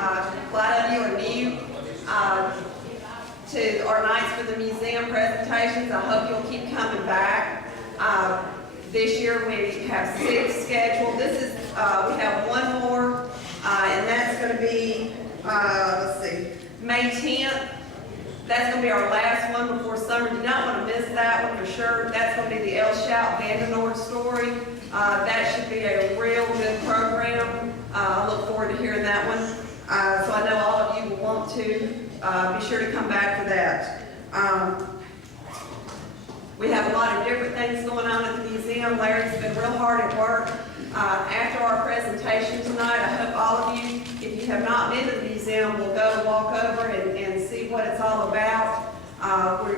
A lot of you are new to our nights for the museum presentations. I hope you'll keep coming back. This year we have 6 scheduled. This is, we have one more, and that's going to be, let's see, May 10th. That's going to be our last one before summer. You don't want to miss that one for sure. That's going to be the El Shout Vandenoord story. That should be a real good program. I look forward to hearing that one. So I know all of you will want to be sure to come back for that. We have a lot of different things going on at the museum. Larry's been real hard at work. After our presentation tonight, I hope all of you, if you have not been to the museum, will go walk over and see what it's all about.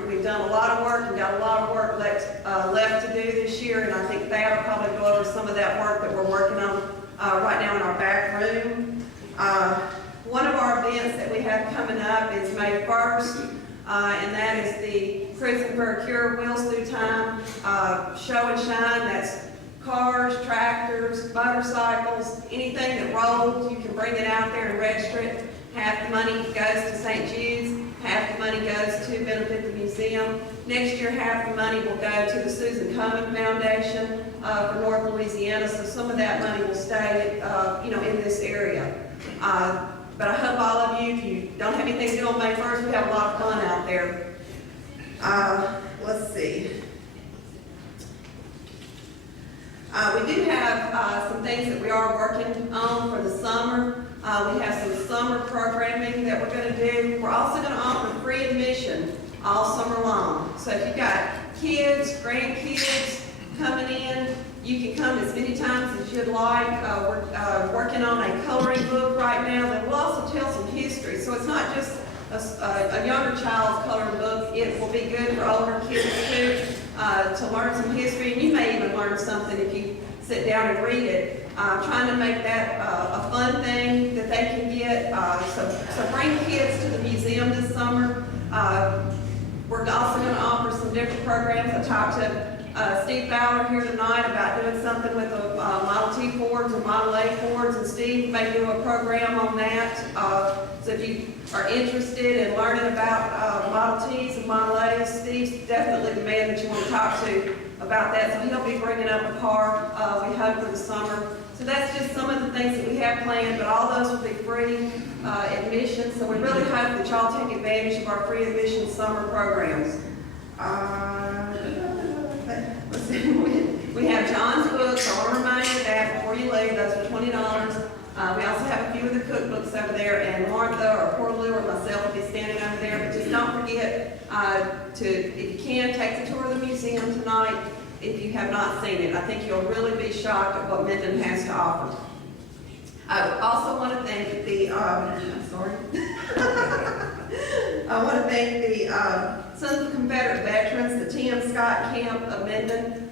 We've done a lot of work and got a lot of work left to do this year, and I think Thad will probably go over some of that work that we're working on right now in our back room. One of our events that we have coming up is May 1st, and that is the Prison for a Cure Wheels Through Time show and shine. That's cars, tractors, motorcycles, anything that rolls, you can bring it out there and register it. Half the money goes to St. Jude's, half the money goes to benefit the museum. Next year, half the money will go to the Susan Komen Foundation for North Louisiana, so some of that money will stay, in this area. But I hope all of you, if you don't have anything to do on May 1st, we have a lot of fun out there. Let's see. We do have some things that we are working on for the summer. We have some summer programming that we're going to do. We're also going to offer free admission all summer long. So if you've got kids, grandkids coming in, you can come as many times as you'd like. We're working on a coloring book right now that will also tell some history. So it's not just a younger child's coloring book. It will be good for older kids too, to learn some history. And you may even learn something if you sit down and read it. Trying to make that a fun thing that they can get. So bring kids to the museum this summer. We're also going to offer some different programs. I talked to Steve Fowler here tonight about doing something with the Model T Fords and Model A Fords, and Steve may do a program on that. So if you are interested in learning about Model Ts and Model A's, Steve's definitely the man that you want to talk to about that. So he'll be bringing up a car, we hope, for the summer. So that's just some of the things that we have planned, but all those will be free admission. So we really hope that y'all take advantage of our free admission summer programs. Let's see. We have John's books. I want to remind you of that before you leave. Those are $20. We also have a few of the cookbooks over there, and Martha or Poor Lou or myself will be standing over there. But just don't forget to, if you can, take the tour of the museum tonight if you have not seen it. I think you'll really be shocked at what Minden has to offer. I also want to thank the, I'm sorry. I want to thank the Sons of Confederate Veterans, the T.M. Scott Camp of Minden,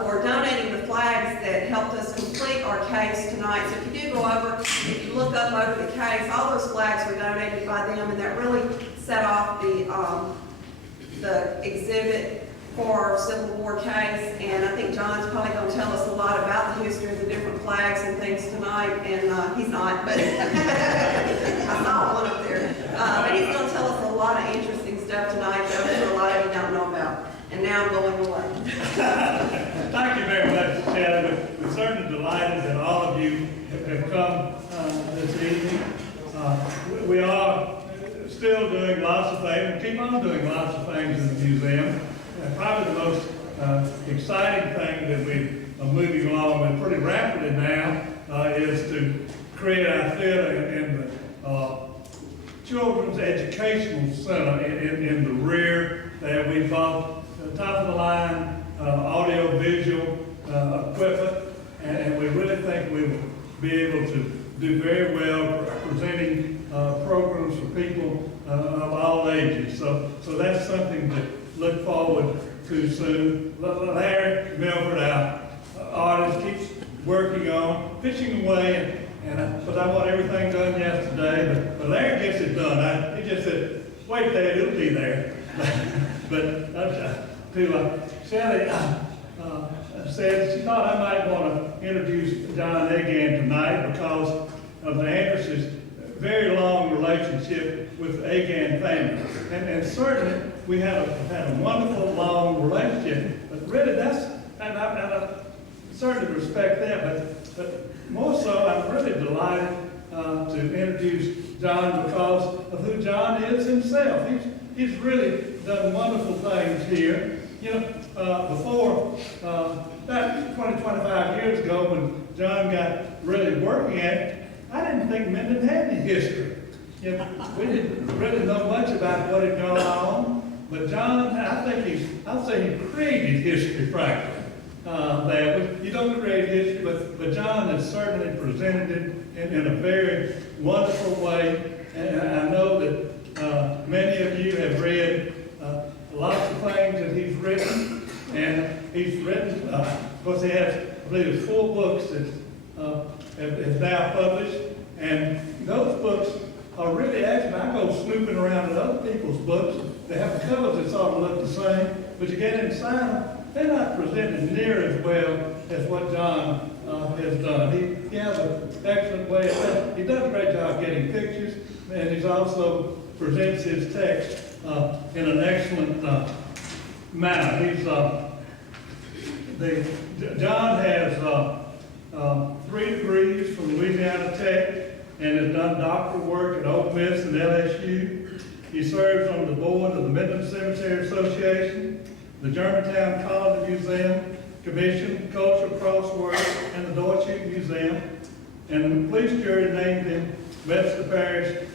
for donating the flags that helped us complete our case tonight. So if you do go over, if you look up over the case, all those flags were donated by them, and that really set off the exhibit for our Civil War case. And I think John's probably going to tell us a lot about the history of the different flags and things tonight, and he's not, but I saw one up there. But he's going to tell us a lot of interesting stuff tonight that a lot of you don't know about. And now I'm going away. Thank you very much, Shannon. We're certainly delighted that all of you have come this evening. We are still doing lots of things, keep on doing lots of things in the museum. Probably the most exciting thing that we are moving along with pretty rapidly now is to create our theater in the Children's Educational Center in the rear. There we bought top of the line audio-visual equipment, and we really think we will be able to do very well presenting programs for people of all ages. So that's something to look forward to soon. Larry Milford, our artist, keeps working on, fishing away, but I want everything done yesterday, but Larry gets it done. He just said, wait there, it'll be there. But to Sally said she thought I might want to introduce John Agan tonight because of the Anderson's very with the Agan family. And certainly, we had a wonderful, long relationship, but really that's, and I certainly respect that, but more so, I'm really delighted to introduce John because of who John is himself. He's really done wonderful things here. You know, before, about 20, 25 years ago, when John got really working at it, I didn't think Minden had any history. You know, we didn't really know much about what had gone on, but John, I'll say he created history, frankly. You don't create history, but John has certainly presented it in a very wonderful way, and I know that many of you have read lots of things that he's written, and he's written, of course he has, I believe it's 4 books that is now published, and those books are really actually, I go snooping around at other people's books, they have covers that sort of look the same, but you get inside them, they're not presented near as well as what John has done. He has an excellent way of, he does a great job getting pictures, and he also presents his text in an excellent manner. John has 3 degrees from Louisiana Tech and has done doctoral work at Ole Miss and LSU. He serves on the board of the Minden Cemetery Association, the Germantown Colony Museum Commission, Culture Crossroads, and the Dorcheat Museum. And the police jury named him Webster Parish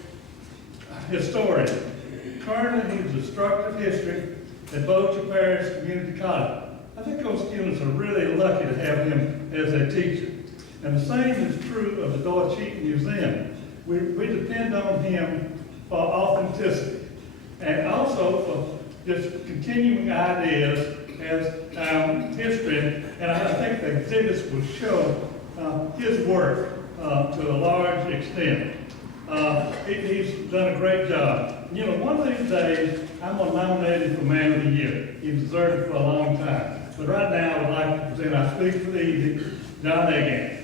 Historian. Currently, he's Instructor of History at Bossier Parish Community College. I think those students are really lucky to have him as a teacher. And the same is true of the Dorcheat Museum. We depend on him for authenticity and also for just continuing ideas as history. And I think the exhibits will show his work to a large extent. He's done a great job. You know, one of these days, I'm going to nominate him for Man of the Year. He's deserved it for a long time. But right now, I would like to present our speaker for the evening, John Agan.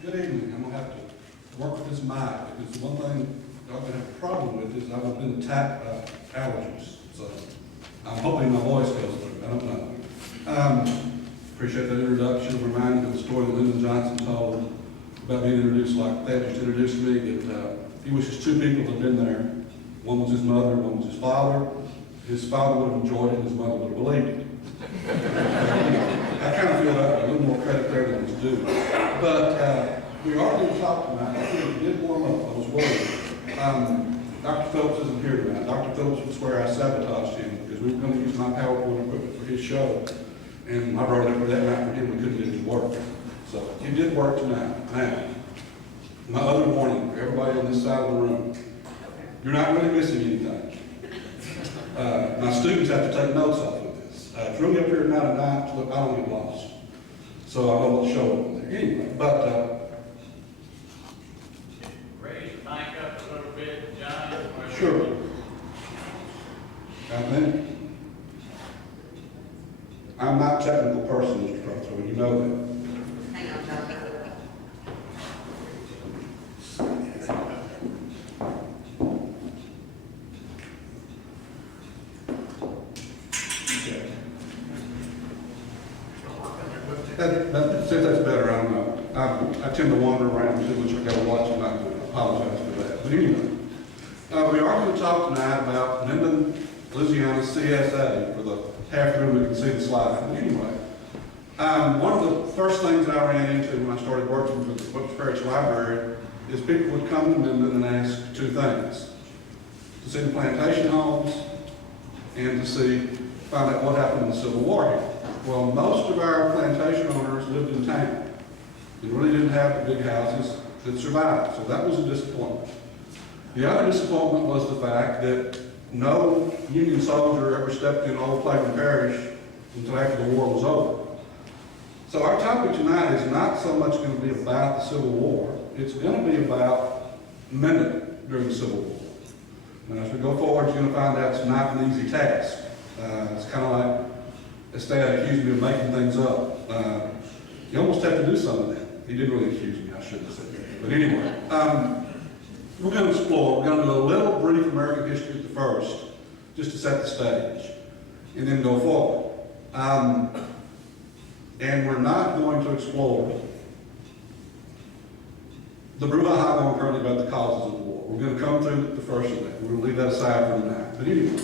Good evening. I'm going to have to work with this mic because the one thing I'm going to have a problem with is I've been attacked by allergies. So I'm hoping my voice goes through. I don't know. Appreciate that introduction. Reminding me of the story that Lyndon Johnson told about being introduced like that. Just introduced me that he wishes 2 people had been there. One was his mother, one was his father. His father would have enjoyed it, his mother would have believed it. I kind of feel that a little more credit there than it's due. But we are going to talk tonight. I think we did warm up. I was worried. Dr. Phillips isn't here tonight. Dr. Phillips would swear I sabotaged him because we were going to use my PowerPoint equipment for his show. And I brought it up for that night for him. We couldn't do his work. So he did work tonight. Now, my other warning for everybody on this side of the room, you're not really missing anything. My students have to take notes off of this. It's really up here at 9 at night, look, I don't get lost. So I know what's showing there. Anyway, but raise the mic up a little bit, John. sure. I think I'm not a technical person, Mr. Crossroads, you know that. Hang on, John. Since that's better, I don't know. I tend to wander around too much. I've got to watch and I apologize for that. But anyway, we are going to talk tonight about Minden, Louisiana CSA for the half room we can see the slide. But anyway, one of the first things that I ran into when I started working for the Webster Parish Library is people would come to Minden and ask 2 things: to see the plantation homes and to find out what happened in the Civil War here. Well, most of our plantation owners lived in town and really didn't have the big houses that survived, so that was a disappointment. The other disappointment was the fact that no Union soldier ever stepped in Old Claiborne Parish until after the war was over. So our topic tonight is not so much going to be about the Civil War, it's going to be about Minden during the Civil War. And as we go forward, you're going to find out it's not an easy task. It's kind of like Instead, accused me of making things up. You almost have to do some of that. He didn't really accuse me, I shouldn't have said that. But anyway, we're going to explore. We're going to do a little brief American history at the first, just to set the stage, and then go forward. And we're not going to explore the brouhaha currently about the causes of the war. We're going to come through the first of that. We're going to leave that aside for now. But anyway,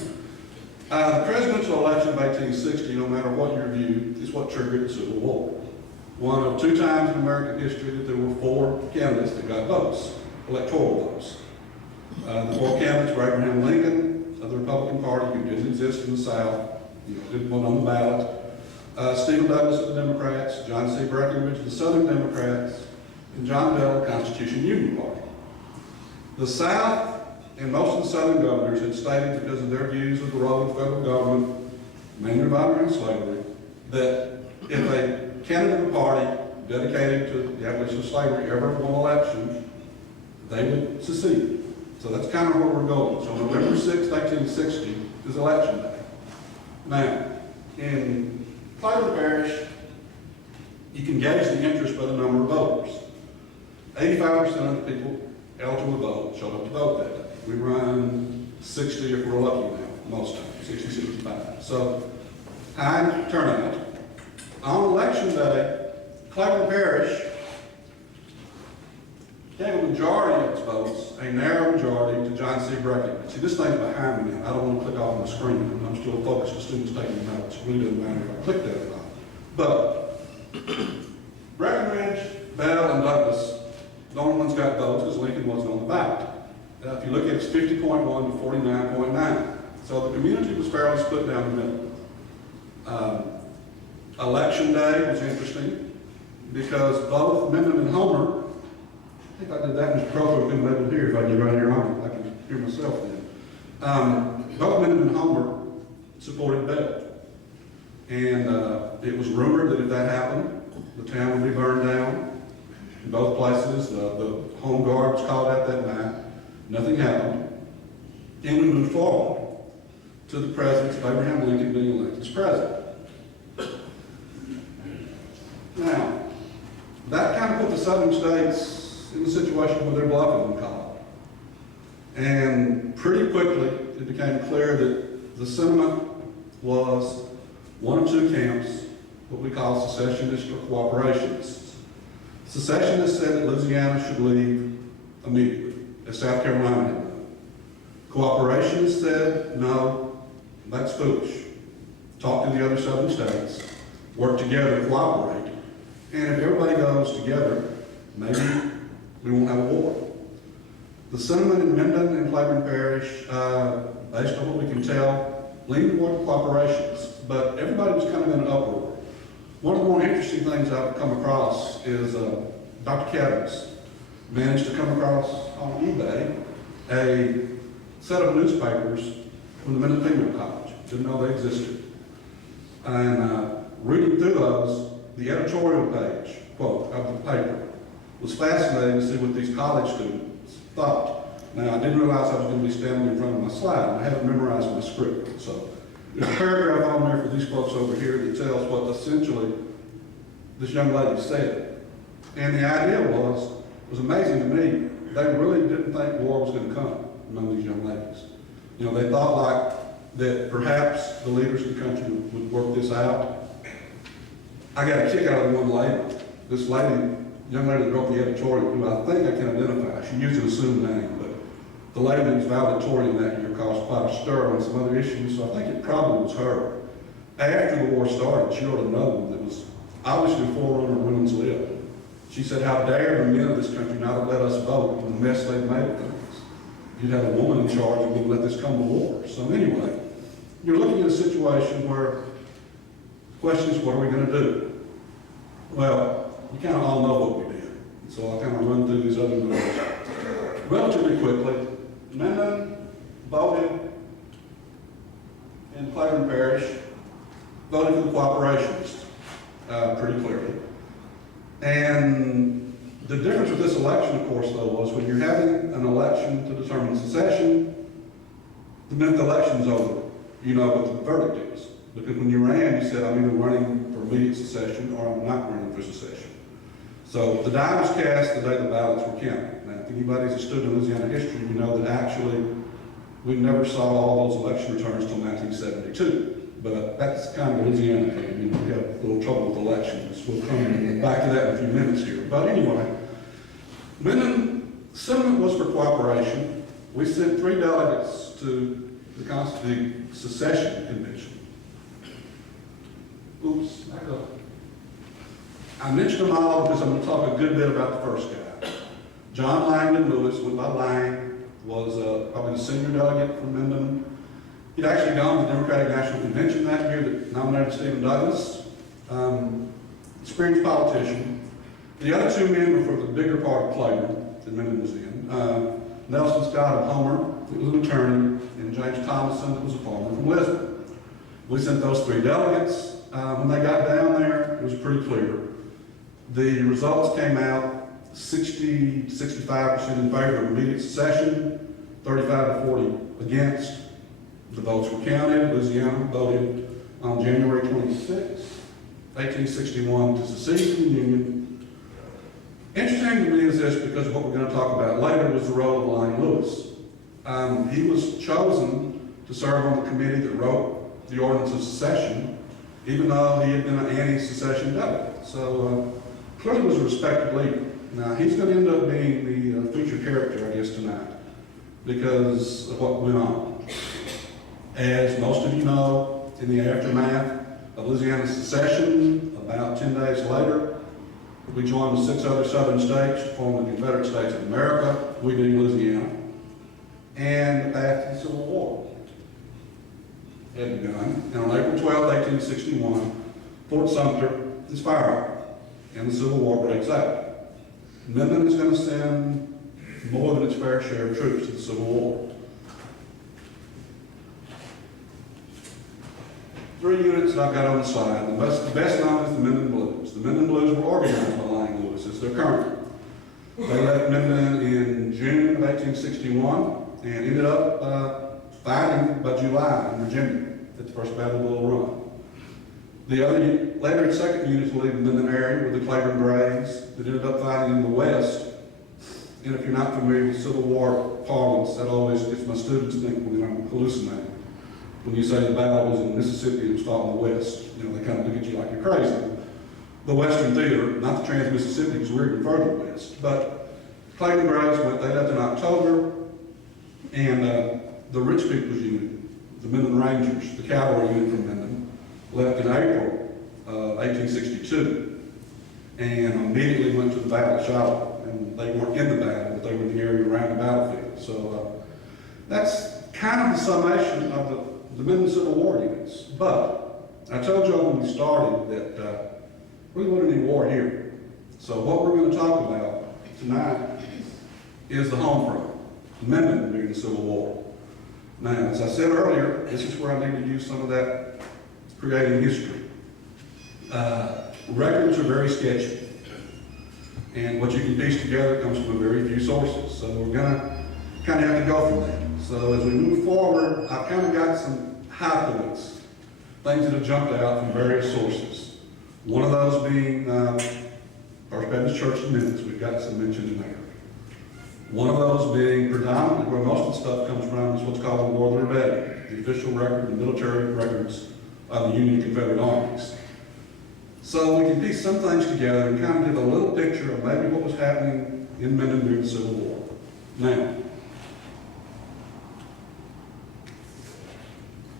the presidential election of 1860, no matter what your view, is what triggered the Civil War. One of 2 times in American history that there were 4 candidates that got votes, electoral votes. The 4 candidates were Abraham Lincoln of the Republican Party, who didn't exist in the South, didn't vote on the ballot. Stephen Douglas of the Democrats, John C. Breckinridge of the Southern Democrats, and John Bell of the Constitution Union Party. The South and most of the Southern governors had stated, because of their views of the role of the federal government, mainly revolving around slavery, that if a candidate of a party dedicated to the abolition of slavery ever won election, they would secede. So that's kind of where we're going. So November 6, 1860 is election day. Now, in Cleveland Parish, you can gauge the interest by the number of voters. 85% of the people eligible to vote showed up to vote that day. We run 60 if we're lucky now, most times, 60, 65. So, high turnout. On election day, Cleveland Parish gave a majority of its votes, a narrow majority, to John C. Breckinridge. See, this thing's behind me now. I don't want to click off on the screen. I'm still focused on students taking notes. It really doesn't matter if I click that or not. But Breckinridge, Bell, and Douglas, the only ones got votes because Lincoln wasn't on the ballot. If you look at it, it's 50.1 to 49.9. So the community was fairly split down the middle. Election day was interesting because both Minden and Homer, I think I did that in Crossroads, couldn't let them hear if I get right here on it. I can hear myself then. Both Minden and Homer supported Bell. And it was rumored that if that happened, the town would be burned down. In both places, the home guard was called out that night. Nothing happened. And we moved forward to the presence of Abraham Lincoln being elected as president. Now, that kind of put the southern states in the situation where they're bluffing, we call it. And pretty quickly, it became clear that the sentiment was one of 2 camps, what we call secessionists or cooperationists. Secessionists said that Louisiana should leave immediately, as South Carolina had done. Cooperationists said, no, that's foolish. Talk to the other southern states, work together, cooperate, and if everybody goes together, maybe we won't have a war. The sentiment in Minden and Cleveland Parish, based on what we can tell, leaned toward cooperations, but everybody was kind of in an uproar. One of the more interesting things I've come across is Dr. Kevins managed to come across on eBay a set of newspapers from the Minden College. Didn't know they existed. And reading through those, the editorial page, quote, of the paper was fascinating to see what these college students thought. Now, I didn't realize I was going to be standing in front of my slide, and I haven't memorized my script. So there's a paragraph on there for these folks over here that tells what essentially this young lady said. And the idea was amazing to me. They really didn't think war was going to come among these young ladies. You know, they thought like that perhaps the leaders of the country would work this out. I got a kick out of one lady. This lady, young lady that wrote the editorial, who I think I can identify. She used an assumed name, but the lady that was valedictorian that year caused quite a stir on some other issues, so I think it probably was her. After the war started, she wrote a note that was obviously a forerunner of women's lib. She said, how dare the men of this country not have let us vote in the mess they've made of things. You'd have a woman in charge and wouldn't let this come to war. So anyway, you're looking at a situation where the question is, what are we going to do? Well, you kind of all know what we did. So I'll kind of run through these other numbers relatively quickly. Minden voted in Cleveland Parish, voted for the cooperations pretty clearly. And the difference with this election, of course, though, was when you're having an election to determine secession, the minute the election's over, you know what the verdict is. Because when you ran, you said, I'm either running for immediate secession or I'm not running for secession. So the die was cast the day the ballots were counted. Now, if anybody's a student of Louisiana history, you know that actually we never saw all those election returns till 1972. But that's kind of Louisiana thing. You know, we have a little trouble with elections. We'll come back to that in a few minutes here. But anyway, Minden sentiment was for cooperation. We sent 3 delegates to the secession convention. Oops, back up. I mentioned them all because I'm going to talk a good bit about the first guy. John Langdon Lewis, went by Lang, was probably the senior delegate from Minden. He'd actually gone to the Democratic National Convention that year that nominated Stephen Douglas. Experienced politician. The other 2 men were for the bigger part of Claiborne that Minden was in. Nelson Scott of Homer, who was an attorney, and James Thomason, who was a farmer from Lisbon. We sent those 3 delegates. When they got down there, it was pretty clear. The results came out 60 to 65% in favor of immediate secession, 35 to 40 against. The votes were counted. Louisiana voted on January 26, 1861 to secede from the Union. Interesting to me is this, because what we're going to talk about later was the role of Lang Lewis. He was chosen to serve on the committee that wrote the Ordinance of Secession, even though he had been an anti-secession delegate. So clearly was a respected leader. Now, he's going to end up being the featured character, I guess, tonight, because of what went on. As most of you know, in the aftermath of Louisiana's secession, about 10 days later, we joined with 6 other southern states to form the Confederate States of America, we being Louisiana, and the path to the Civil War had begun. And on April 12, 1861, Fort Sumter is fired, and the Civil War breaks out. Minden is going to send more than its fair share of troops to the Civil War. 3 units that I've got on the slide. The best known is the Minden Blues. The Minden Blues were organized by Lang Lewis as their colonel. They left Minden in June of 1861 and ended up fighting by July in Virginia at the First Battle of Bull Run. The other, later second units will leave the Minden area with the Claiborne Braves that ended up fighting in the West. And if you're not familiar with Civil War parlance, that always gets my students thinking when I'm hallucinating. When you say the battle was in Mississippi, it was fought in the West. You know, they kind of look at you like you're crazy. The Western Theater, not the Trans-Mississippi, because we're even further west. But Claiborne Braves they left in October, and the Rich People's Unit, the Minden Rangers, the cavalry unit from Minden, left in April of 1862, and immediately went to the Battle of Charlotte. And they weren't in the battle, but they were in the area around the battlefield. So that's kind of the summation of the Minden Civil War units. But I told y'all when we started that we wasn't any war here. So what we're going to talk about tonight is the home front, Minden during the Civil War. Now, as I said earlier, this is where I need to use some of that creating history. Records are very sketchy, and what you can piece together comes from a very few sources. So we're going to kind of have to go from that. So as we move forward, I've kind of got some high points, things that have jumped out from various sources. One of those being First Baptist Church in Minden. We've got some mention in there. One of those being predominantly where most of the stuff comes from is what's called the War of the Rebellion, the official record, the military records of the Union and Confederate armies. So we can piece some things together and kind of give a little picture of maybe what was happening in Minden during the Civil War. Now,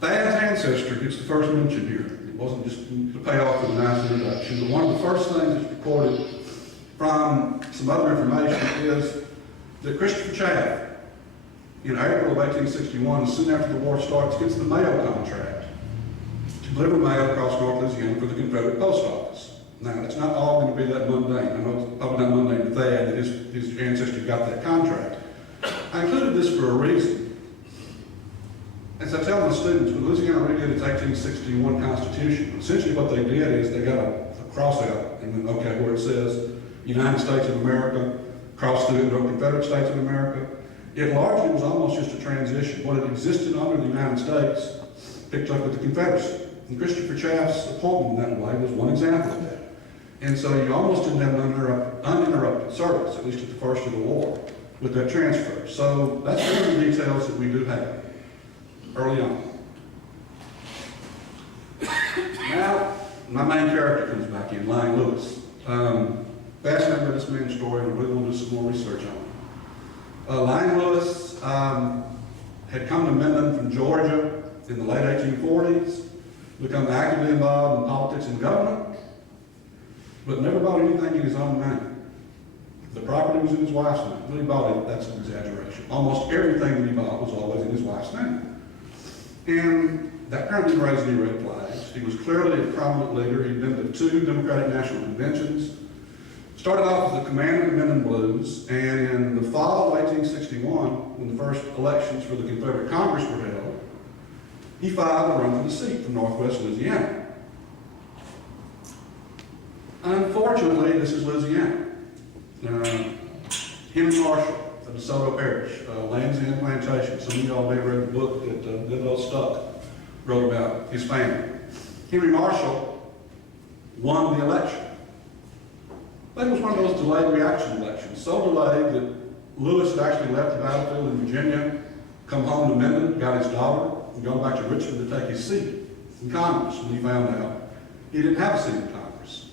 Thad's ancestry gets the first mention here. It wasn't just to pay off for the nice introduction, but one of the first things that's recorded from some other information is that Christopher Chaff, in April of 1861, soon after the war starts, gets the mail contract to deliver mail across North Louisiana for the Confederate Post Office. Now, it's not all going to be that mundane. I know it's probably not mundane to Thad that his ancestry got that contract. I included this for a reason. As I tell my students, when Louisiana redid its 1861 Constitution, essentially what they did is they got a cross out, and then, okay, where it says United States of America, cross through into Confederate States of America. It largely was almost just a transition. What had existed under the United States picked up with the Confederacy. And Christopher Chaff's appointment in that way was one example of that. And so you almost didn't have an uninterrupted service, at least at the first of the war, with that transfer. So that's one of the details that we do have early on. Now, my main character comes back in, Lang Lewis. Fascinated by this man's story, and I really want to do some more research on it. Lang Lewis had come to Minden from Georgia in the late 1840s, become actively involved in politics and government, but never bought anything in his own name. The property was in his wife's name. When he bought it, that's an exaggeration. Almost everything that he bought was always in his wife's name. And that apparently raised any red flags. He was clearly a prominent leader. He'd been to 2 Democratic National Conventions. Started off as the commander of the Minden Blues, and in the fall of 1861, when the first elections for the Confederate Congress were held, he filed to run for the seat from Northwest Louisiana. Unfortunately, this is Louisiana. Henry Marshall of DeSoto Parish, Land's End Plantation. Some of y'all may have read the book that Goodlow Stuck wrote about his family. Henry Marshall won the election. But it was one of those delayed reaction elections, so delayed that Lewis had actually left the battlefield in Virginia, come home to Minden, got his daughter, and gone back to Richmond to take his seat in Congress when he found out he didn't have a seat in Congress.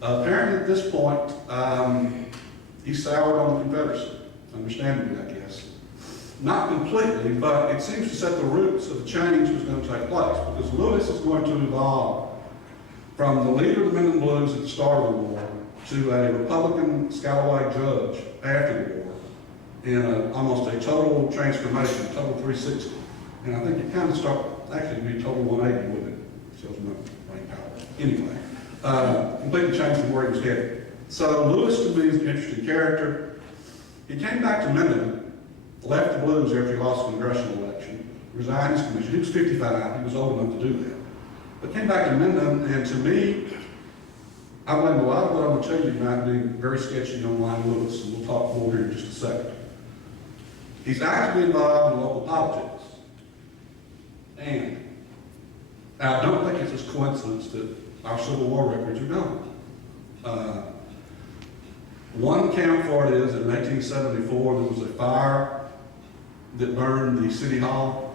Apparently at this point, he soured on the Confederacy, understandably, I guess. Not completely, but it seems to set the roots of the change that was going to take place, because Lewis is going to evolve from the leader of the Minden Blues at the start of the war to a Republican scalawag judge after the war in almost a total transformation, total 360. And I think it kind of started, actually it'd be total 180 with it. So it's not brain power. Anyway, completely changed from where he was headed. So Lewis to me is an interesting character. He came back to Minden, left the Blues after he lost the congressional election, resigned his commission. He was 55, he was old enough to do that. But came back to Minden, and to me, I blame a lot of what I'm going to tell you about being very sketchy on Lang Lewis, and we'll talk more here in just a second. He's actively involved in local politics. And I don't think it's a coincidence that our Civil War records are gone. One count for it is that in 1874 there was a fire that burned the city hall,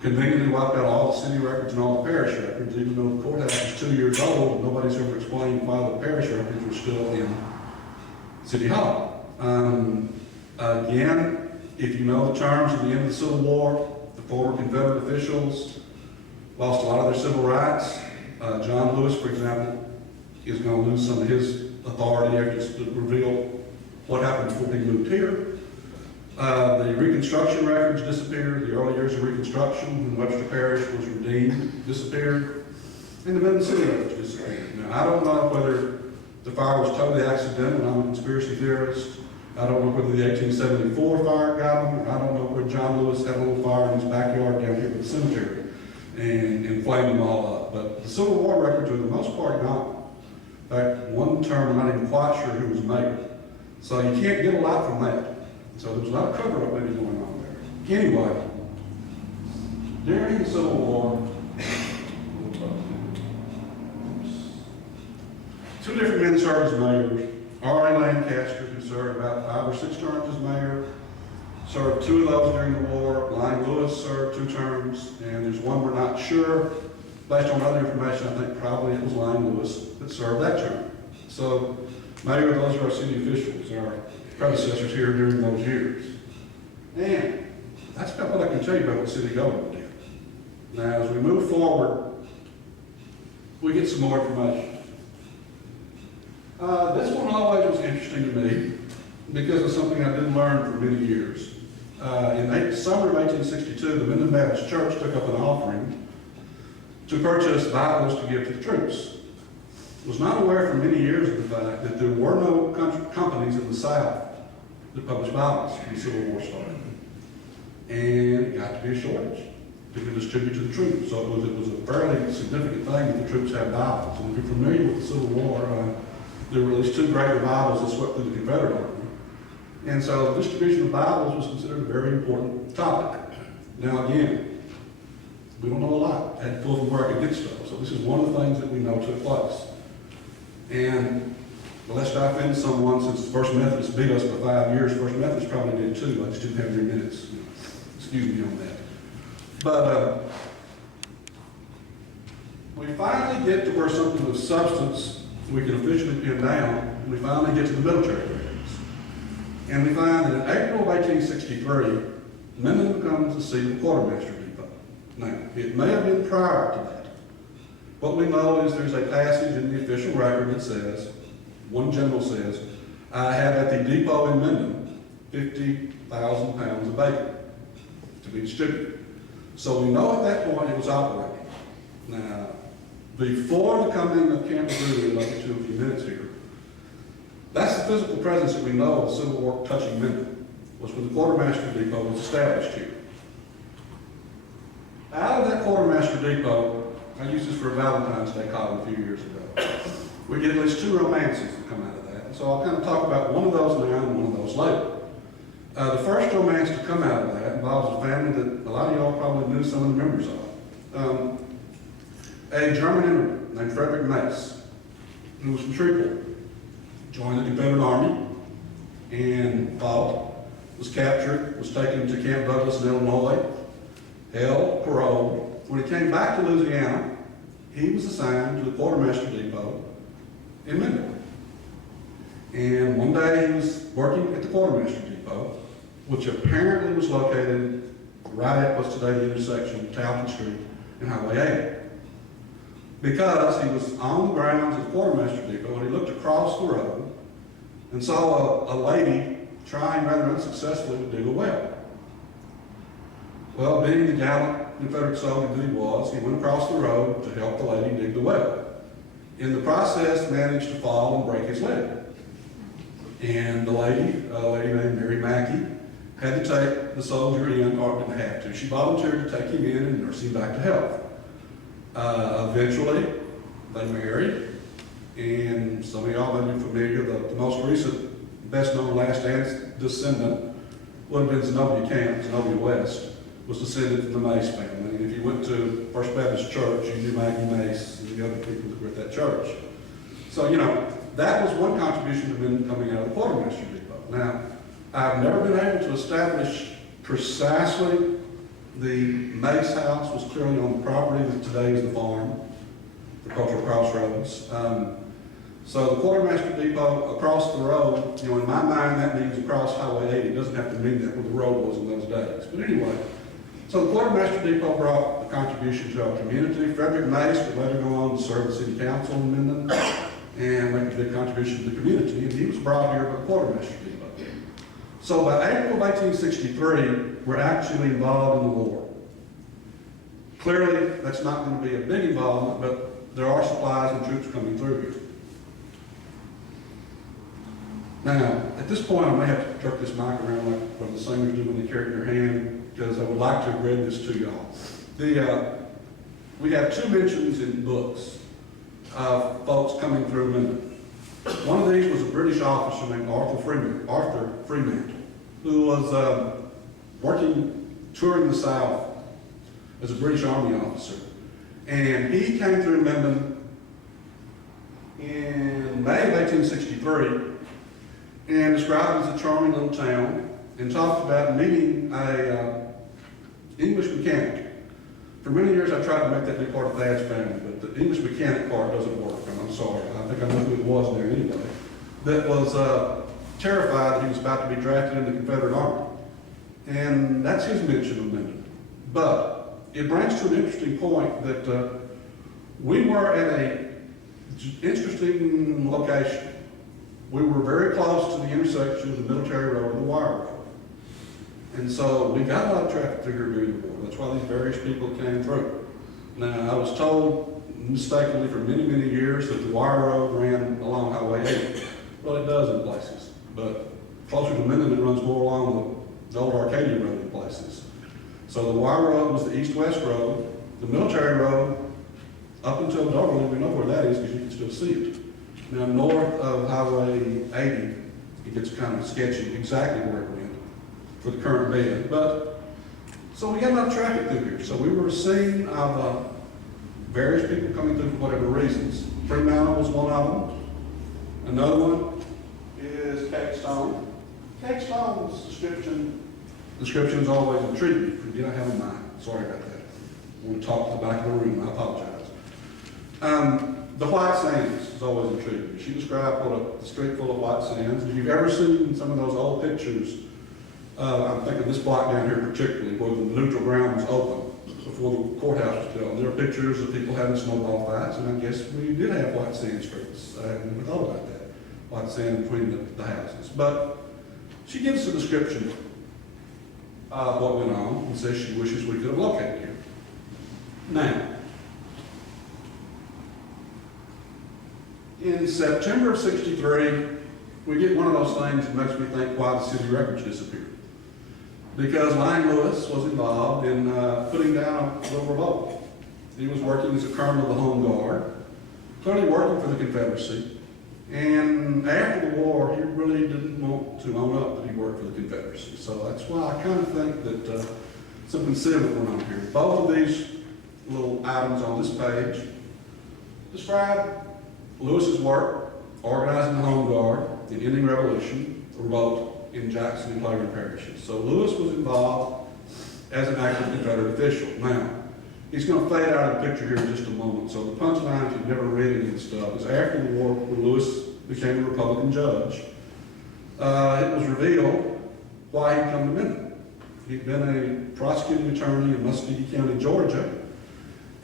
conveniently wiped out all the city records and all the parish records, even though the courthouse was 2 years old, and nobody's ever explained why the parish records were still in City Hall. Again, if you know the terms of the end of the Civil War, the former Confederate officials lost a lot of their civil rights. John Lewis, for example, is going to lose some of his authority after it's revealed what happened before he moved here. The Reconstruction records disappeared. The early years of Reconstruction, when Webster Parish was redeemed, disappeared. And the Minden City records disappeared. Now, I don't know whether the fire was totally accidental. I'm a conspiracy theorist. I don't know whether the 1874 fire got them. I don't know whether John Lewis had a little fire in his backyard down here at the cemetery and inflamed them all up. But the Civil War records are, for the most part, gone. In fact, one term, I'm not even quite sure who was mayor. So you can't get a lot from that. So there was a lot of cover-up maybe going on there. Anyway, during the Civil War, 2 different men served as mayors. R.A. Lancaster, who served about 5 or 6 terms as mayor, served 2 of those during the war. Lang Lewis served 2 terms, and there's one we're not sure. Based on other information, I think probably it was Lang Lewis that served that term. So, mayor, those are our city officials, our predecessors here during those years. And that's about what I can tell you about what city government did. Now, as we move forward, we get some more information. This one always was interesting to me because of something I didn't learn for many years. In the summer of 1862, the Minden Baptist Church took up an offering to purchase Bibles to give to the troops. Was not aware for many years of the fact that there were no companies in the South that published Bibles when the Civil War started. And it got to be a shortage to distribute to the troops. So it was a fairly significant thing that the troops had Bibles. And if you're familiar with the Civil War, there were at least 2 great revivals that swept through the Confederate Army. And so the distribution of Bibles was considered a very important topic. Now again, We don't know a lot. Had to pull from work and get stuff. So this is one of the things that we know took place. And lest I offend someone, since First Methodist beat us by 5 years, First Methodist probably did too. I just didn't have their minutes. Excuse me on that. But we finally get to where something of substance we can officially pin down, and we finally get to the military records. And we find that in April of 1863, Minden becomes the seat of the Quartermaster Depot. Now, it may have been prior to that. What we know is there's a passage in the official record that says, one general says, I have at the depot in Minden 50,000 pounds of bacon to be distributed. So we know at that point it was operating. Now, before the coming of Camp Magruder, I'll get to in a few minutes here, that's the physical presence that we know of the Civil War touching Minden, was when the Quartermaster Depot was established here. Out of that Quartermaster Depot, I used this for a Valentine's Day column a few years ago, we get at least 2 romances that come out of that. And so I'll kind of talk about one of those now and one of those later. The first romance to come out of that involves a family that a lot of y'all probably knew some of the members of. A German immigrant named Frederick Mace, who was from Shreveport, joined the Confederate Army and fought, was captured, was taken to Camp Douglas in Illinois, held, paroled. When he came back to Louisiana, he was assigned to the Quartermaster Depot in Minden. And one day he was working at the Quartermaster Depot, which apparently was located right at what's today the intersection of Talton Street and Highway 80. Because he was on the grounds at the Quartermaster Depot and he looked across the road and saw a lady trying rather unsuccessfully to dig a well. Well, being the gallant Confederate soldier that he was, he went across the road to help the lady dig the well. In the process, managed to fall and break his leg. And the lady, a lady named Mary Mackey, had to take the soldier in, or didn't have to. She volunteered to take him in and nurse him back to health. Eventually, they married, and some of y'all may be familiar, the most recent, best-known last descendant would have been Zenobia Camp, Zenobia West, was descended from the Mace family. And if you went to First Baptist Church, you knew Maggie Mace and the other people that were at that church. So, you know, that was one contribution to Minden coming out of the Quartermaster Depot. Now, I've never been able to establish precisely the Mace house was clearly on the property that today is the farm, the cultural Crossroads. So the Quartermaster Depot across the road, you know, in my mind that means across Highway 80. It doesn't have to mean that where the road was in those days. But anyway, so the Quartermaster Depot brought a contribution to our community. Frederick Mace would later go on to serve the city council in Minden and make a big contribution to the community. And he was brought here by the Quartermaster Depot. So by April of 1863, we're actually involved in the war. Clearly, that's not going to be a big involvement, but there are supplies and troops coming through here. Now, at this point, I may have to jerk this mic around like what the singers do when they carry it in their hand, because I would like to have read this to y'all. We have 2 mentions in books of folks coming through Minden. One of these was a British officer named Arthur Freeman, who was touring the South as a British Army officer. And he came through Minden in May of 1863 and described it as a charming little town and talked about meeting a English mechanic. For many years I tried to make that be part of Thad's family, but the English mechanic part doesn't work, and I'm sorry. I think I know who it was there anyway. That was terrified that he was about to be drafted into the Confederate Army. And that's his mention of Minden. But it brings to an interesting point that we were at an interesting location. We were very close to the intersection of the military road and the wire road. And so we got a lot of traffic through here during the war. That's why these various people came through. Now, I was told mistakenly for many, many years that the wire road ran along Highway 80. Well, it does in places, but closer to Minden, it runs more along the old Arcadia Road in places. So the wire road was the east-west road. The military road, up until Dorcheat, we know where that is because you can still see it. Now, north of Highway 80, it gets kind of sketchy exactly where it went for the current bed. But So we got a lot of traffic through here. So we were seeing various people coming through for whatever reasons. Freeman was one of them. Another one is Cake Stone. Cake Stone's description is always intrigued me. Forget I have in mind. Sorry about that. When we talk to the back of the room, I apologize. The white sands is always intrigued me. She described the street full of white sands. If you've ever seen some of those old pictures, I'm thinking this block down here particularly, where the neutral ground was open before the courthouse was built. There are pictures of people having snowball fights, and I guess we did have white sand streets. I hadn't even thought about that. White sand between the houses. But she gives a description of what went on and says she wishes we could have located here. Now, in September of '63, we get one of those things that makes me think why the city records disappeared. Because Lang Lewis was involved in putting down a little revolt. He was working as a colonel of the Home Guard, clearly working for the Confederacy. And after the war, he really didn't want to own up that he worked for the Confederacy. So that's why I kind of think that something similar went on here. Both of these little items on this page describe Lewis's work organizing the Home Guard, the ending revolution, the revolt in Jackson and Cleveland parishes. So Lewis was involved as an active Confederate official. Now, he's going to fade out of the picture here in just a moment. So the punchline, if you've never read any of this stuff, is after the war, when Lewis became a Republican judge, it was revealed why he'd come to Minden. He'd been a prosecuting attorney in Muscogee County, Georgia,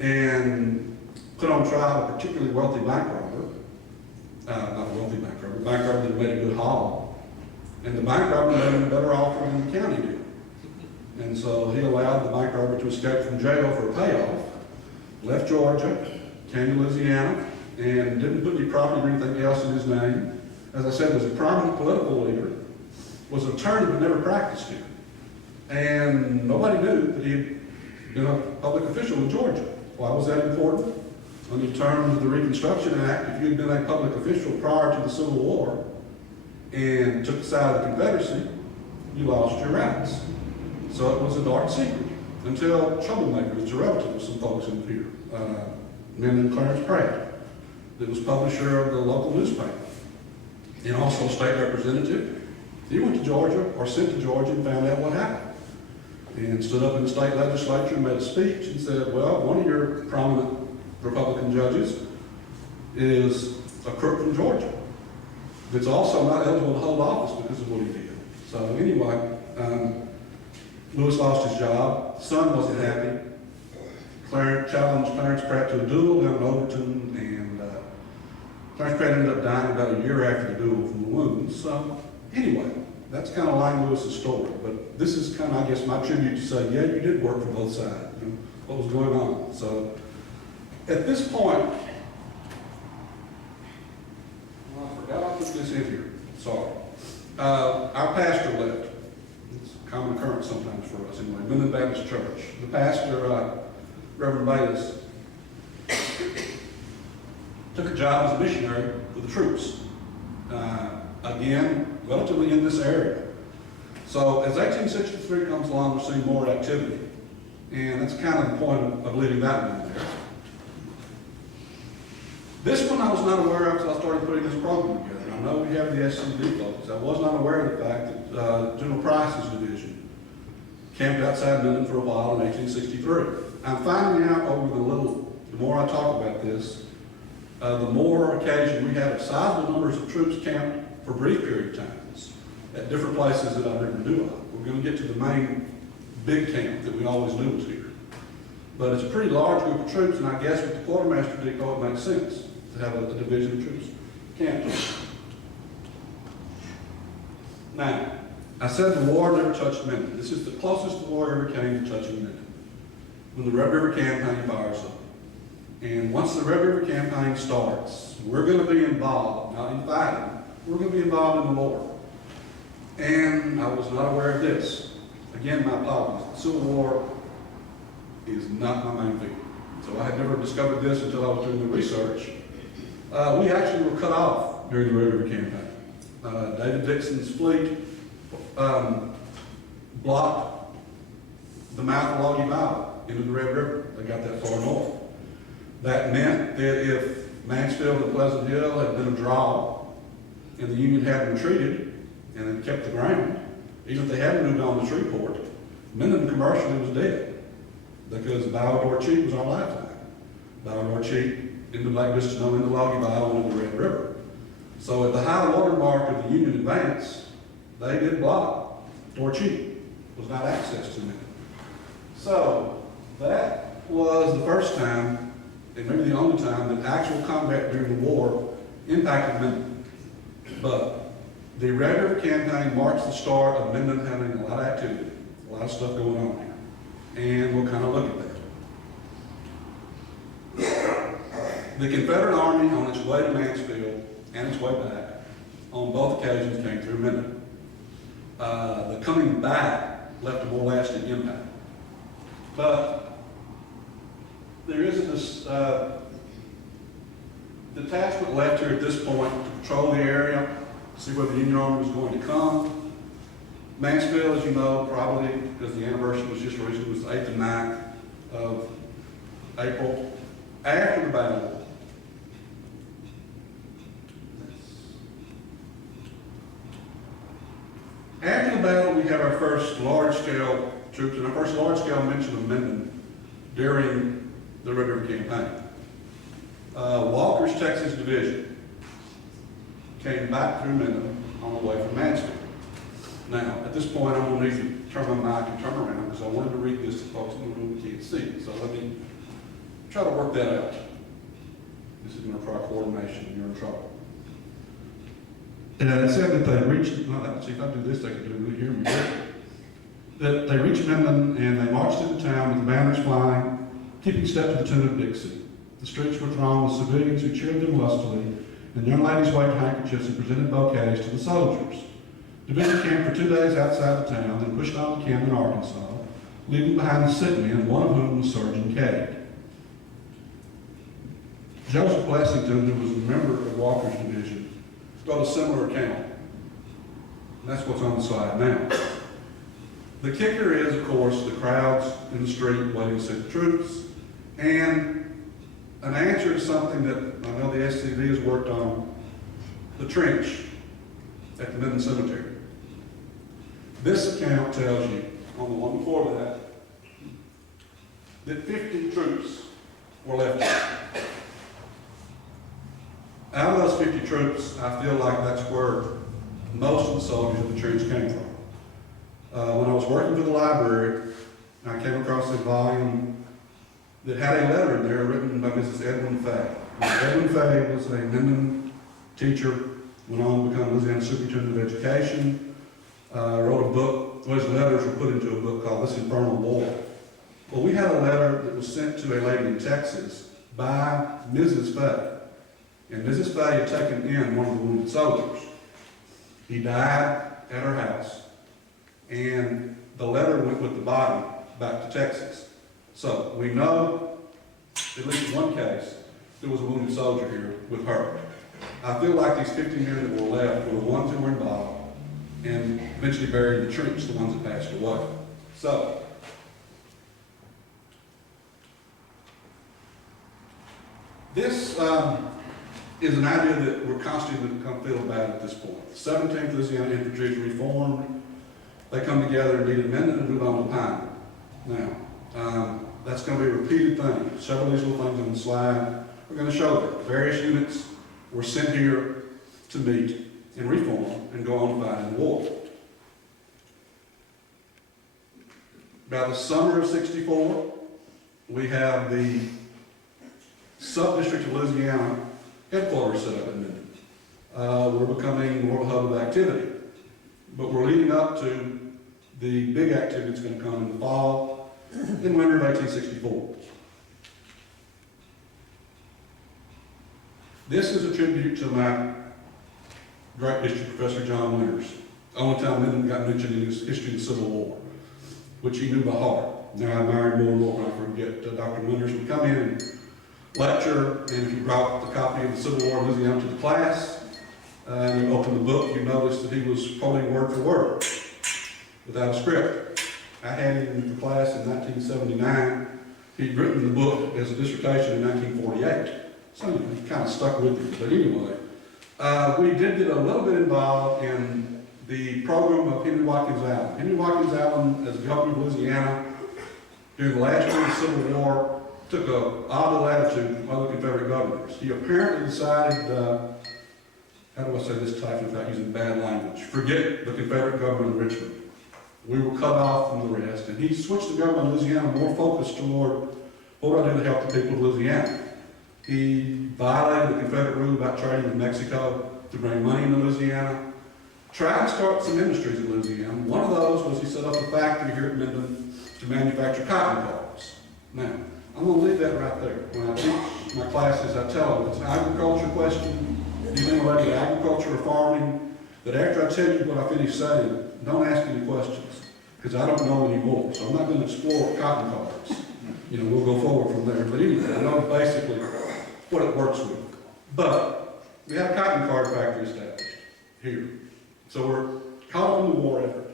and put on trial a particularly wealthy bank robber. Not a wealthy bank robber, a bank robber that made a good haul. And the bank robber made him a better offer than the county did. And so he allowed the bank robber to escape from jail for a payoff, left Georgia, came to Louisiana, and didn't put any property or anything else in his name. As I said, was a prominent political leader, was an attorney but never practiced here. And nobody knew that he'd been a public official in Georgia. Why was that important? Under terms of the Reconstruction Act, if you had been a public official prior to the Civil War and took the side of the Confederacy, you lost your rights. So it was a dark secret until troublemakers, a relative of some folks in here, Minden Clarence Pratt, that was publisher of the local newspaper and also state representative. He went to Georgia or sent to Georgia and found out what happened. And stood up in the state legislature and made a speech and said, well, one of your prominent Republican judges is a crook from Georgia that's also not eligible to hold office because of what he did. So anyway, Lewis lost his job. Son wasn't happy. Challenged Clarence Pratt to a duel down in Overton, and Clarence Pratt ended up dying about a year after the duel from the wounds. So anyway, that's kind of Lang Lewis's story. But this is kind of, I guess, my tribute to say, yeah, you did work for both sides. You know, what was going on. So at this point, well, I forgot I put this in here. Sorry. Our pastor left. It's a common occurrence sometimes for us anyway. Minden Baptist Church. The pastor, Reverend Bayless, took a job as a missionary for the troops. Again, relatively in this area. So as 1863 comes along, we're seeing more activity. And that's kind of the point of leaving that one there. This one I was not aware of until I started putting this program together. I know we have the SCD folks. I was not aware of the fact that General Price's division camped outside Minden for a while in 1863. I'm finding out the more I talk about this, the more occasion we have sizable numbers of troops camped for brief period times at different places that I never knew of. We're going to get to the main big camp that we always knew was here. But it's a pretty large group of troops, and I guess with the Quartermaster Depot it makes sense to have a division of troops camped. Now, I said the war never touched Minden. This is the closest the war ever came to touching Minden. When the Red River Campaign fires up. And once the Red River Campaign starts, we're going to be involved, not in fighting, we're going to be involved in the war. And I was not aware of this. Again, my apologies. The Civil War is not my main field. So I had never discovered this until I was doing the research. We actually were cut off during the Red River Campaign. David Dixon's fleet blocked the mouth of Loggy Valley into the Red River. They got that far north. That meant that if Mansfield and Pleasant Hill had been a draw and the Union hadn't retreated and had kept the ground, even if they hadn't moved on to Shreveport, Minden commercially was dead because the Battle of Dorcheat was our lifeline. Battle of Dorcheat into Lake Vista, into Loggy Valley, into the Red River. So at the high water mark of the Union advance, they did block Dorcheat, was not access to Minden. So that was the first time, and maybe the only time, that actual combat during the war impacted Minden. But the Red River campaign marks the start of Minden having a lot of activity, a lot of stuff going on here. And we'll kind of look at that. The Confederate Army on its way to Mansfield and its way back, on both occasions came through Minden. The coming back left a more lasting impact. But there isn't this detachment left here at this point to patrol the area, see where the Union Army was going to come. Mansfield, as you know, probably, because the anniversary was just recently, was the 8th and 9th of April, after the battle. After the battle, we have our first large-scale troops, and our first large-scale mention of Minden during the Red River Campaign. Walker's Texas Division came back through Minden on the way from Mansfield. Now, at this point, I'm going to need to turn my mic and turn around because I wanted to read this to folks in the room who can't see. So let me try to work that out. This is going to require coordination, and you're in trouble. And it said that they reached, well, let's see if I do this, they can really hear me. That they reached Minden and they marched into town with the banners flying, keeping step to the tune of Dixie. The streets were thronged with civilians who cheered them lustily, and young ladies waved handkerchiefs and presented bouquets to the soldiers. Division camped for 2 days outside the town, then pushed on to Camden, Arkansas, leaving behind the sick men, one of whom was Surgeon Cade. Joseph Blessington, who was a member of Walker's division, wrote a similar account. And that's what's on the slide now. The kicker is, of course, the crowds in the street waiting to see the troops, and an answer to something that I know the SCV has worked on, the trench at the Minden Cemetery. This account tells you, on the one before that 50 troops were left there. Out of those 50 troops, I feel like that's where most of the soldiers in the trench came from. When I was working for the library, I came across a volume that had a letter in there written by Mrs. Edwin Fay. Edwin Fay was a Minden teacher, went on to become Louisiana Superintendent of Education, wrote a book, his letters were put into a book called This Infernal War. Well, we had a letter that was sent to a lady in Texas by Mrs. Fay. And Mrs. Fay had taken in one of the wounded soldiers. He died at her house, and the letter went with the body back to Texas. So we know, at least in one case, there was a wounded soldier here with her. I feel like these 50 men that were left were the ones who were involved and eventually buried in the trench, the ones that passed away. So, this is an idea that we're constantly going to feel about at this point. 17th Louisiana Infantry is reformed. They come together and meet at Minden and move on to Pine. Now, that's going to be a repeated thing. Several of these little things on the slide are going to show that various units were sent here to meet and reform and go on to fight in the war. By the summer of '64, we have the sub-district of Louisiana headquarters set up in Minden. We're becoming more of a hub of activity, but we're leading up to the big activity that's going to come in the fall, in winter of 1864. This is a tribute to my great history professor, John Winters. The only time Minden got mentioned in his history of the Civil War, which he knew by heart. Now I admire him more and more when I forget Dr. Winters would come in and lecture, and if you brought the copy of the Civil War of Louisiana to the class, and you opened the book, you noticed that he was quoting word for word, without a script. I had him in the class in 1979. He'd written the book as a dissertation in 1948. So he kind of stuck with it. But anyway, we did get a little bit involved in the program of Henry Watkins Allen. Henry Watkins Allen, as governor of Louisiana, during the last year of the Civil War, took an odd latitude from other Confederate governors. He apparently decided, how do I say this type without using bad language? Forget the Confederate government in Richmond. We were cut off from the rest, and he switched the government of Louisiana more focused toward what do I do to help the people of Louisiana. He violated the Confederate rule about trading with Mexico to bring money into Louisiana, tried to start some industries in Louisiana. One of those was he set up a factory here at Minden to manufacture cotton cards. Now, I'm going to leave that right there. When I teach my classes, I tell them it's an agriculture question. Do you think related to agriculture or farming? But after I tell you what I finish saying, don't ask any questions, because I don't know anymore. So I'm not going to explore cotton cards. You know, we'll go forward from there. But anyway, I know basically what it works with. But we have a cotton card factory established here. So we're caught up in the war effort.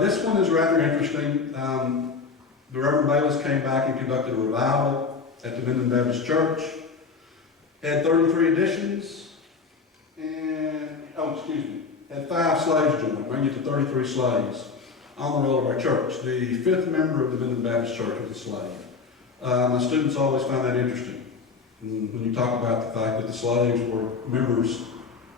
This one is rather interesting. The Reverend Bayless came back and conducted a revival at the Minden Baptist Church. Had 33 editions, and, had 5 slaves join, bringing it to 33 slaves on the roll of our church. The 5th member of the Minden Baptist Church was a slave. My students always find that interesting when you talk about the fact that the slaves were members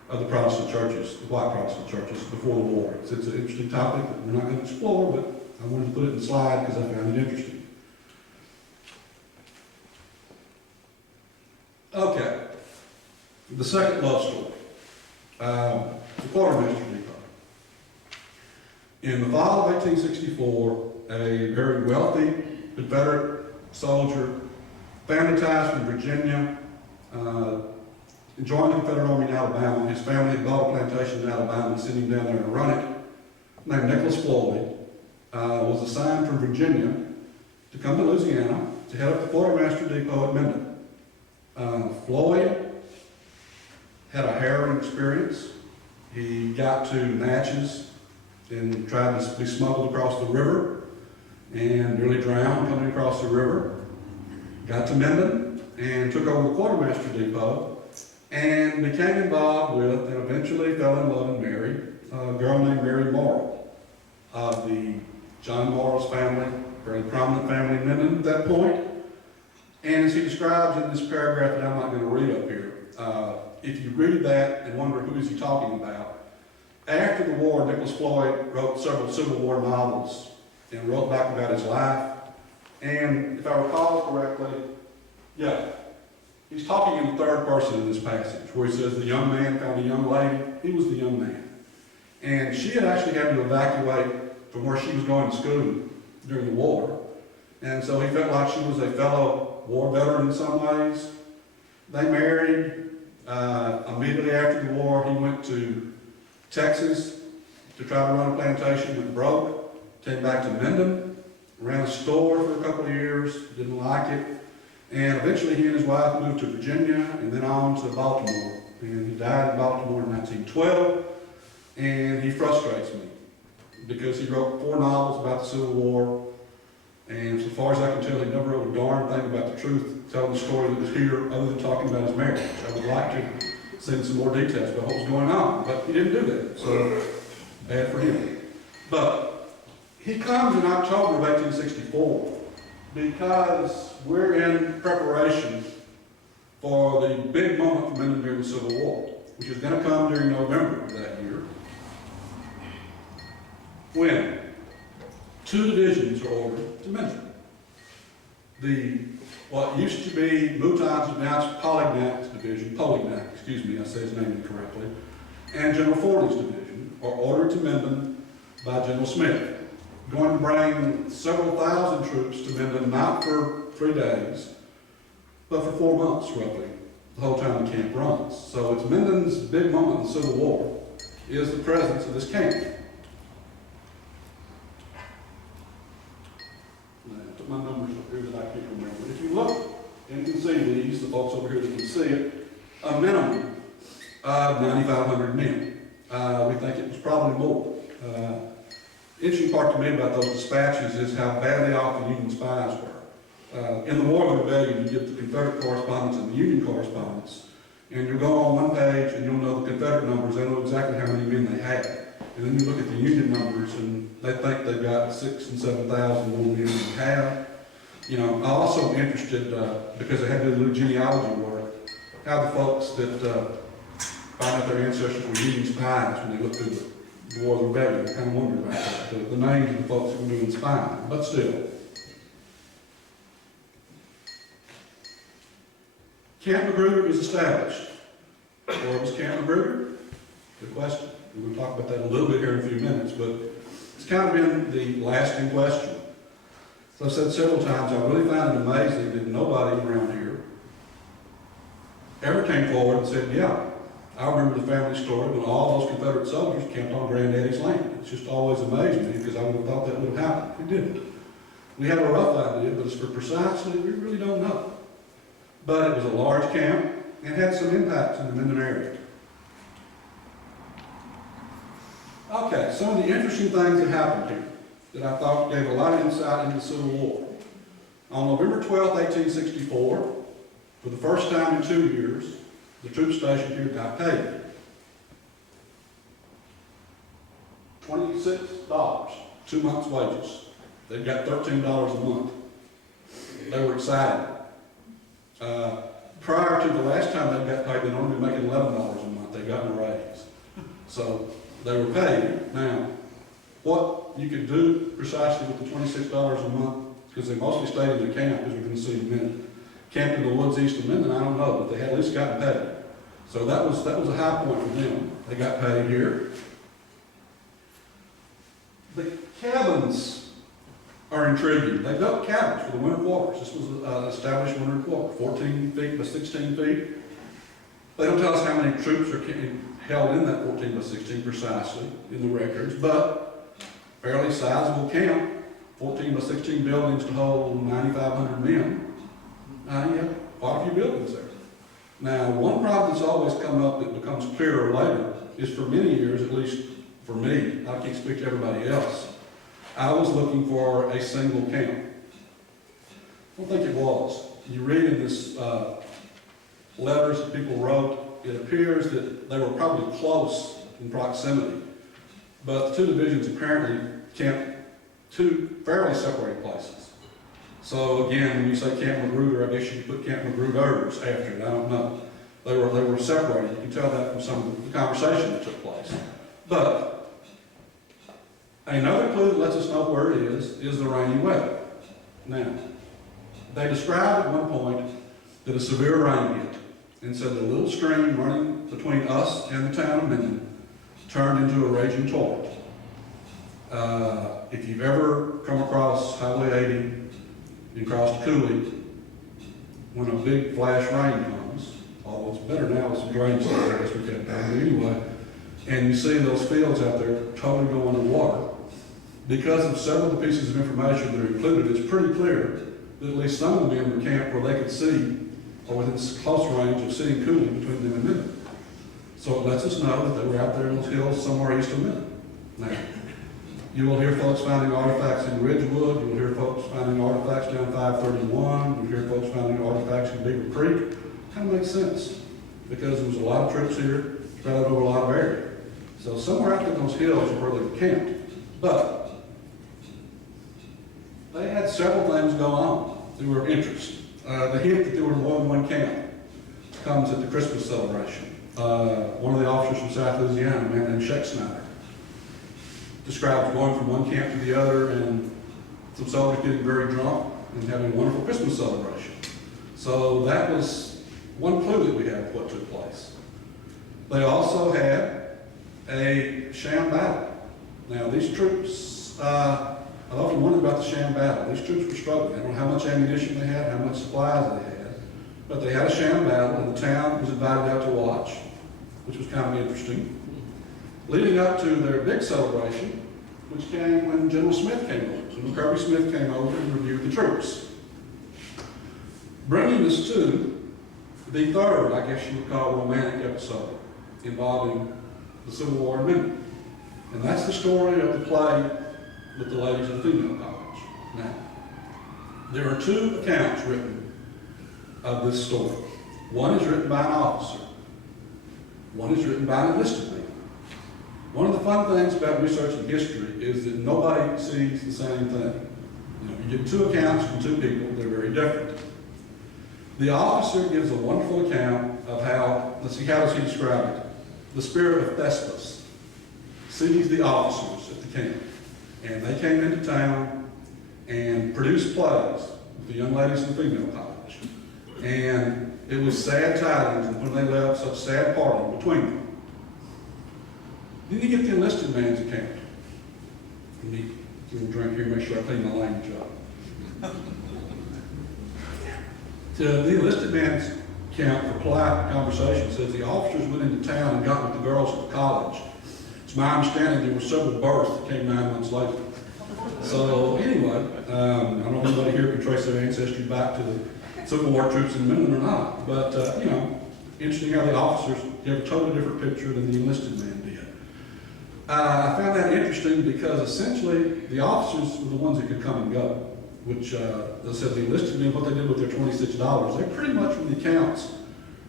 of the Protestant churches, the white Protestant churches, before the war. It's an interesting topic that we're not going to explore, but I wanted to put it in the slide because I found it interesting. Okay, the second love story, the Quartermaster Depot. In the fall of 1864, a very wealthy Confederate soldier, family ties from Virginia, joined the Confederate Army in Alabama. His family had bought a plantation in Alabama and sent him down there to run it. Named Nicholas Floyd, was assigned from Virginia to come to Louisiana to head up the Quartermaster Depot at Minden. Floyd had a harrowing experience. He got to Natchez and tried to be smuggled across the river and nearly drowned coming across the river. Got to Minden and took over the Quartermaster Depot and became involved with and eventually fell in love and married a girl named Mary Morrill of the John Morrill's family, very prominent family in Minden at that point. And as he describes in this paragraph that I'm not going to read up here, if you read that and wonder who is he talking about, after the war, Nicholas Floyd wrote several Civil War novels and wrote back about his life. And if I recall correctly, he's talking in the third person in this passage, where he says the young man found a young lady. He was the young man. And she had actually had to evacuate from where she was going to school during the war. And so he felt like she was a fellow war veteran in some ways. They married. Immediately after the war, he went to Texas to try to run a plantation, but broke. Came back to Minden, ran a store for a couple of years, didn't like it. And eventually he and his wife moved to Virginia and then on to Baltimore. And he died in Baltimore in 1912. And he frustrates me because he wrote 4 novels about the Civil War. And so far as I can tell, he never wrote a darn thing about the truth, telling the story that was here, other than talking about his marriage. I would like to send some more details about what was going on, but he didn't do that, so bad for him. But he comes in October of 1864 because we're in preparation for the big moment for Minden during the Civil War, which is going to come during November of that year, when 2 divisions are ordered to Minden. What used to be Mouton's, now it's Polignac's division, I say his name incorrectly, and General Forney's division are ordered to Minden by General Smith, going to bring several thousand troops to Minden, not for 3 days, but for 4 months roughly, the whole time the camp runs. So it's Minden's big moment in the Civil War is the presence of this camp. My numbers up here that I can't remember. If you look and you can see these, the folks over here that can see it, a minimum of 9,500 men. We think it was probably more. interesting part to me about those dispatches is how badly off the Union spies were. In the War of the Rebellion, you get the Confederate correspondence and the Union correspondence, and you'll go on one page and you'll know the Confederate numbers, they know exactly how many men they had. And then you look at the Union numbers and they think they've got 6,000 and 7,000 more men than they have. You know, I'm also interested, because they had to do genealogy work, how the folks that find out their ancestors were Union spies when they look through the War of the Rebellion. I kind of wonder about that, the names of the folks who were doing spying, but still. Camp Magruder is established. Where was Camp Magruder? Good question. We're going to talk about that a little bit here in a few minutes, but it's kind of been the lasting question. So I've said several times, I really find it amazing that nobody around here ever came forward and said, yeah, I remember the family story when all those Confederate soldiers camped on Granddaddy's land. It's just always amazed me because I would have thought that would have happened. It didn't. We have a rough idea, but as for precisely, we really don't know. But it was a large camp and had some impacts in the Minden area. Okay, some of the interesting things that happened here that I thought gave a lot of insight into the Civil War. On November 12, 1864, for the first time in 2 years, the troops stationed here got paid. $26, 2 months' wages. They got $13 a month. They were excited. Prior to the last time they got paid, they'd only been making $11 a month. They got a raise. So they were paid. Now, what you could do precisely with the $26 a month, because they mostly stayed in the camp, as we're going to see in a minute, camped in the woods east of Minden, I don't know, but they had at least gotten paid. So that was a high point for them. They got paid here. The cabins are intriguing. They built cabins for the winter quarters. This was an established winter quarter, 14 feet by 16 feet. They don't tell us how many troops are held in that 14 by 16 precisely in the records, but fairly sizable camp, 14 by 16 buildings to hold 9,500 men. You have quite a few buildings there. Now, one problem that's always come up that becomes clearer later is for many years, at least for me, I can't speak to everybody else, I was looking for a single camp. I don't think it was. You read in this letters that people wrote, it appears that they were probably close in proximity, but the two divisions apparently camped two fairly separated places. So again, when you say Camp Magruder, I guess you could put Camp Magruders after it, I don't know. They were separated. You can tell that from some of the conversation that took place. But another clue that lets us know where it is the rainy weather. Now, they described at one point that a severe rain hit and said the little stream running between us and the town of Minden turned into a raging torrent. If you've ever come across Highway 80 and crossed the coulee, when a big flash rain comes, although it's better now with some drains there, I guess we can't find it anyway, and you see those fields out there totally go underwater, because of several of the pieces of information that are included, it's pretty clear that at least some of the men were camped where they could see, or within close range of seeing coulee between them and Minden. So it lets us know that they were out there in those hills somewhere east of Minden. Now, you will hear folks finding artifacts in Ridgewood, you will hear folks finding artifacts down 531, you'll hear folks finding artifacts in Beaver Creek. Kind of makes sense, because there was a lot of troops here spread out over a lot of area. So somewhere out there in those hills is where they were camped. But they had several things go on that were of interest. The hint that there were more than one camp comes at the Christmas celebration. One of the officers from South Louisiana, a man named Scheck describes going from one camp to the other and some soldiers getting very drunk and having a wonderful Christmas celebration. So that was one clue that we had of what took place. They also had a sham battle. Now these troops, I often wonder about the sham battle. These troops were struggling. I don't know how much ammunition they had, how much supplies they had, but they had a sham battle and the town was invited out to watch, which was kind of interesting. Leading up to their big celebration, which came when General Smith came over. General Kirby Smith came over and reviewed the troops. Bringing us to the third, I guess you would call, romantic episode involving the Civil War in Minden. And that's the story of the play with the ladies of the female college. Now, there are two accounts written of this story. One is written by an officer. One is written by an enlisted man. One of the fun things about researching history is that nobody sees the same thing. You know, you get two accounts from two people, they're very different. The officer gives a wonderful account of how, let's see, how does he describe it? The spirit of Thespis sees the officers at the camp. And they came into town and produced plays with the young ladies in the female college. And it was sad tidings, and when they left, such sad parting between them. Then you get the enlisted man's account. Let me get a drink here, make sure I clean my language up. The enlisted man's account for polite conversation says the officers went into town and got with the girls at the college. It's my understanding there were several births that came 9 months later. So anyway, I don't know if anybody here can trace their ancestry back to the Civil War troops in Minden or not, but you know, interesting how the officers have a totally different picture than the enlisted man did. I found that interesting because essentially the officers were the ones that could come and go, which they said the enlisted men, what they did with their $26, they pretty much when the accounts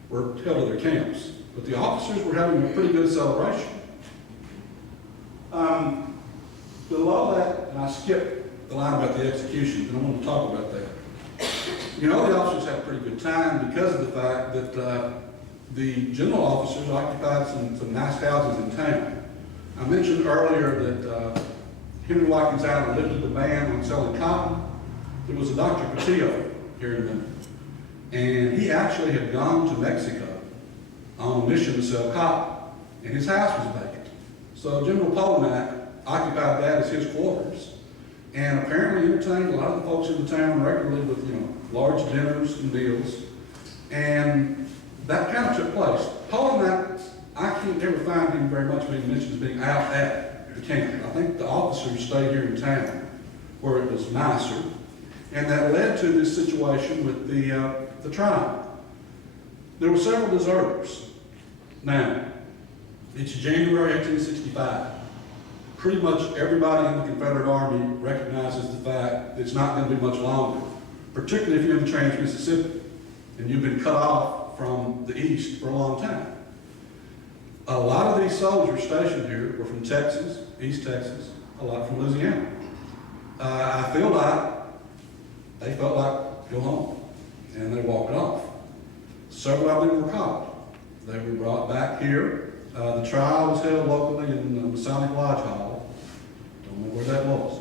were held at their camps, but the officers were having a pretty good celebration. Below that, and I skipped the line about the execution, and I want to talk about that. You know, the officers had a pretty good time because of the fact that the general officers occupied some nice houses in town. I mentioned earlier that Henry Watkins Allen lifted the ban on selling cotton. There was a Dr. Patillo here in Minden, and he actually had gone to Mexico on a mission to sell cotton, and his house was vacant. So General Polinack occupied that as his quarters, and apparently entertained a lot of the folks in the town regularly with, you know, large dinners and meals, and that kind of took place. Polinack, I can't ever find him very much being mentioned as being out at the camp. I think the officers stayed here in town where it was nicer, and that led to this situation with the trial. There were several deserters. Now, it's January 1865. Pretty much everybody in the Confederate Army recognizes the fact that it's not going to be much longer, particularly if you're in the Trans-Mississippi and you've been cut off from the east for a long time. A lot of these soldiers stationed here were from Texas, East Texas, a lot from Louisiana. I feel like they felt like go home, and they walked off. Several of them were caught. They were brought back here. The trial was held locally in the Masonic Lodge Hall. Don't know where that was.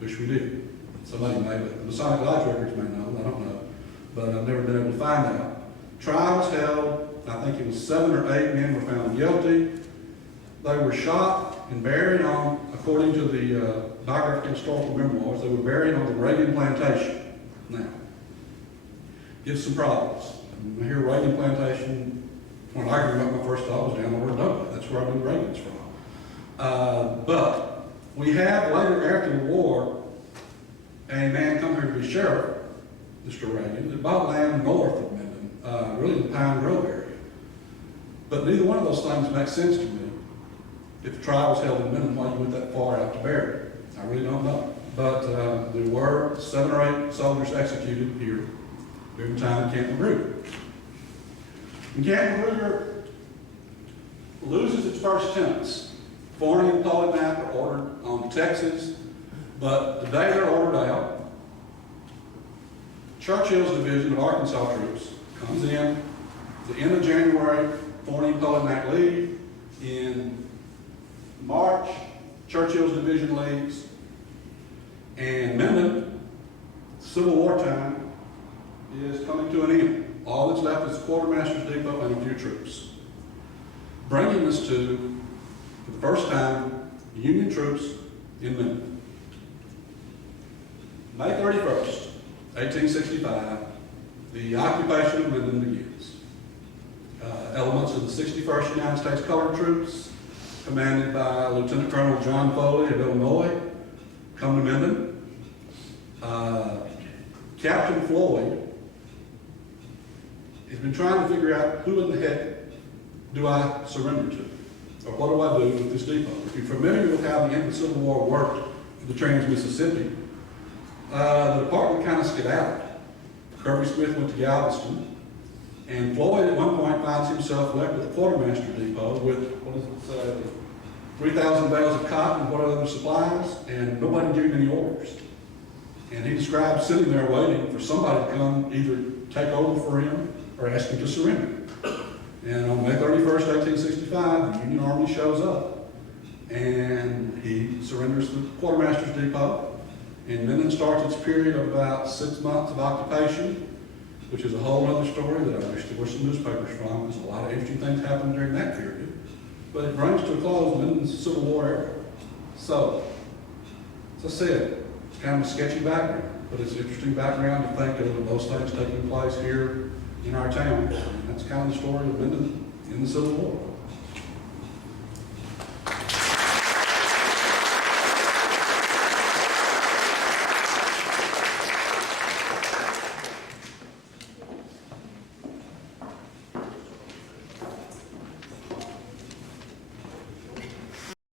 Wish we did. Somebody may, but the Masonic Lodge records may know. I don't know. But I've never been able to find out. Trial was held. I think it was 7 or 8 men were found guilty. They were shot and buried on, according to the biographical historical memoirs, they were buried on the Reagan plantation. Now, gives some problems. I hear Reagan plantation. When I grew up, my first thought was down the road Douglas. That's where I knew Reagan's from. But we have later after the war, a man come here to be sheriff, Mr. Reagan, that bought land north of Minden, really the Pine Grove area. But neither one of those things makes sense to me. If the trial was held in Minden, why you went that far out to bury it? I really don't know. But there were 7 or 8 soldiers executed here during the time of Camp Magruder. And Camp Magruder loses its first tenants. Forney and Polinack are ordered on to Texas, but the day they're ordered out, Churchill's division of Arkansas troops comes in. At the end of January, Forney and Polinack leave. In March, Churchill's division leaves. And Minden, Civil War time, is coming to an end. All that's left is the Quartermasters Depot and a few troops. Bringing us to, for the first time, Union troops in Minden. May 31st, 1865, the occupation of Minden begins. Elements of the 61st United States Colored Troops, commanded by Lieutenant Colonel John Foley of Illinois, come to Minden. Captain Floyd has been trying to figure out who in the heck do I surrender to, or what do I do with this depot. If you're familiar with how the end of the Civil War worked the Trans-Mississippi, the department kind of skedaddled. Kirby Smith went to Galveston, and Floyd at one point finds himself left with the Quartermaster Depot with, 3,000 bales of cotton and what other supplies, and nobody gave him any orders. And he describes sitting there waiting for somebody to come either take over for him or ask him to surrender. And on May 31st, 1865, the Union Army shows up, and he surrenders the Quartermasters Depot. And Minden starts its period of about 6 months of occupation, which is a whole other story that I wish there were some newspapers from, because a lot of interesting things happened during that period. But it brings to a close Minden's Civil War era. So, as I said, it's kind of a sketchy background, but it's an interesting background to think of those things taking place here in our town. And that's kind of the story of Minden in the Civil War.